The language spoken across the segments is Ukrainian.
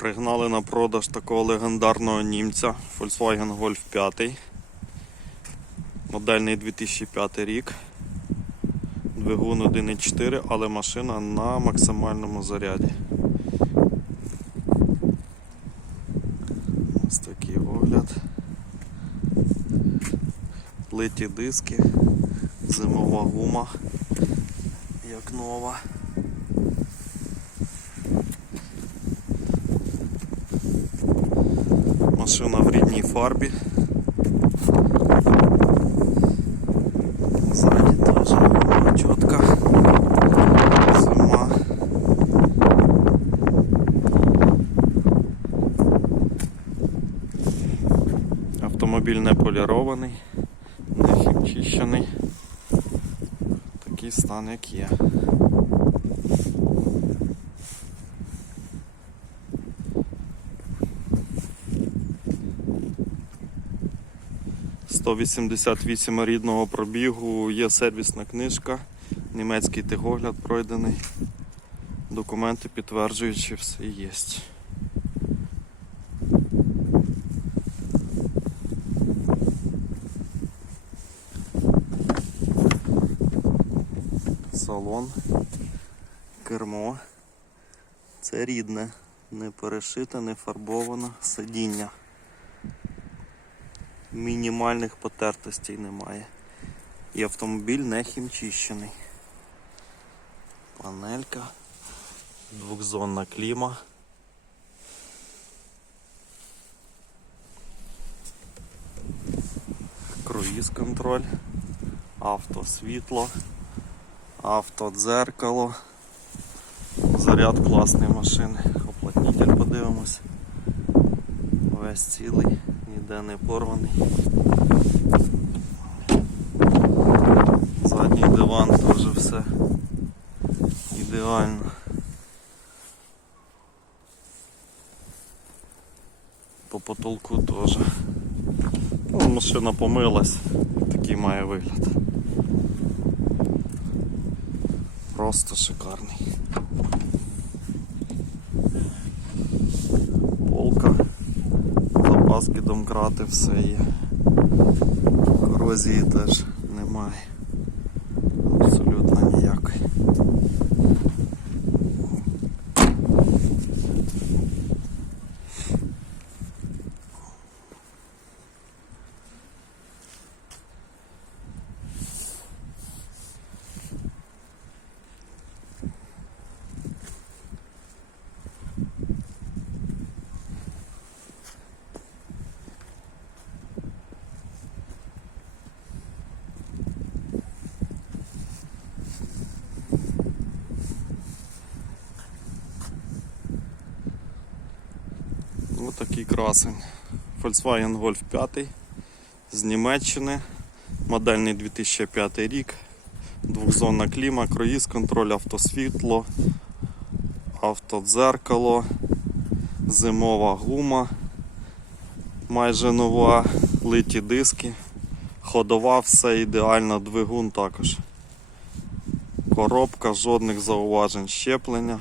Пригнали на продаж такого легендарного німця Volkswagen Golf 5. Модельний 2005 рік. Двигун 1.4, але машина на максимальному заряді. Ось такий огляд. Литі диски, зимова гума, як нова. Машина в рідній фарбі. Ззаді теж чітка. Зима. Автомобіль не полірований, не хімчищений. Такий стан як є. Сто вісімдесят вісім рідного пробігу, є сервісна книжка, німецький техогляд пройдений. Документи підтверджуючи все є. Салон, кермо. Це рідне, не перешите, не фарбовано сидіння. Мінімальних потертостей немає. І автомобіль не хімчищений. Панелька, двохзонна кліма. Круїз контроль, автосвітло, автодзеркало. Заряд класної машини. Оплотнитель подивимось. Весь цілий, ніде не порваний. Задній диван теж все ідеально. По потолку теж. Ну, машина помилась, такий має вигляд. Просто шикарний. Запаски домкрати, все є. Корозії теж немає. Ось такий красень. Volkswagen Golf 5 з Німеччини. Модельний 2005 рік. Двохзонна кліма, круїз, контроль автосвітло, автодзеркало, зимова гума, майже нова, литі диски, ходова, все ідеально, двигун також. Коробка, жодних зауважень щеплення.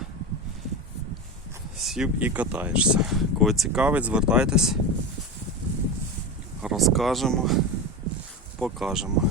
Сів і катаєшся. Кого цікавить, звертайтесь, розкажемо, покажемо.